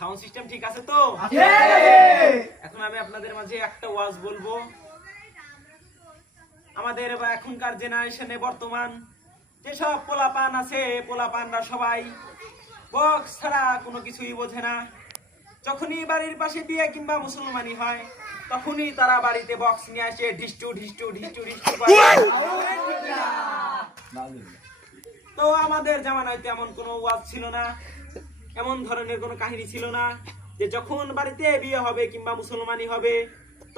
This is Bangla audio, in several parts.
সাউন্ড সিস্টেম ঠিক আছে তো? এখন আমি আপনাদের মাঝে একটা ওয়াজ বলবো। আমাদের এখনকার জেনারেশনে বর্তমান যেসব পোলাপান আছে, পোলাপানরা সবাই বক্স ছাড়া কোনো কিছুই বোঝে না। যখনই বাড়ির পাশে বিয়ে কিংবা মুসলমানি হয়, তখনই তারা বাড়িতে বক্স নিয়ে আসে, ঢিস্টু ঢিস্টু ঢিস্টু ঢিস্টু করে। তো আমাদের জামানায় এমন কোনো ওয়াজ ছিল না, এমন ধরনের কোনো কাহিনী ছিল না যে যখন বাড়িতে বিয়ে হবে কিংবা মুসলমানি হবে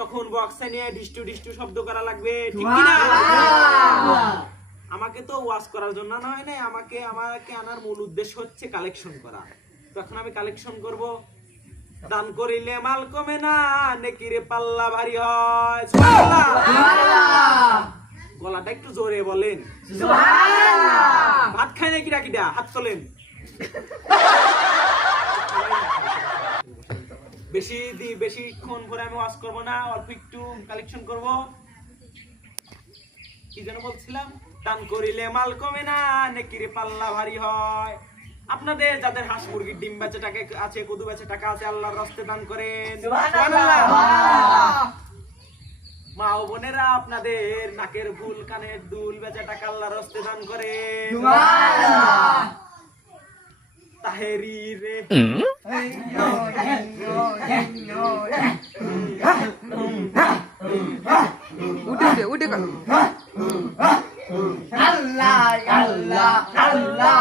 তখন বক্সে নিয়ে ডিস্টু ডিস্টু শব্দ করা লাগবে, ঠিক কি না? আমাকে তো ওয়াজ করার জন্য নয় না, আমাকে আনার মূল উদ্দেশ্য হচ্ছে কালেকশন করা। তখন আমি কালেকশন করব। দান করিলে মাল কমে না, নেকিরে পাল্লা ভারী হয়। সুবহানাল্লাহ। গলাটা একটু জোরে বলেন। সুবহানাল্লাহ। ভাত খায় নাকি রাকিটা? হাত তোলেন। বেশিক্ষণ পরে আমি ওয়াজ করব না, অল্প একটু কালেকশন করব। কি যেন বলছিলাম? দান করিলে মাল কমে না, নেকিরে পাল্লা ভারী হয়। আপনাদের যাদের হাঁস মুরগির ডিম বেচে টাকা আছে, কদু বেচে টাকা আছে, আল্লাহর রাস্তায় দান করেন। সুবহানাল্লাহ। মা ও বোনেরা আপনাদের নাকের ফুল কানের দুল বেচে টাকা আল্লাহর রাস্তায় দান করেন। সুবহানাল্লাহ। তাহেরি রে উঠে উঠে আল্লাহ আল্লাহ আল্লাহ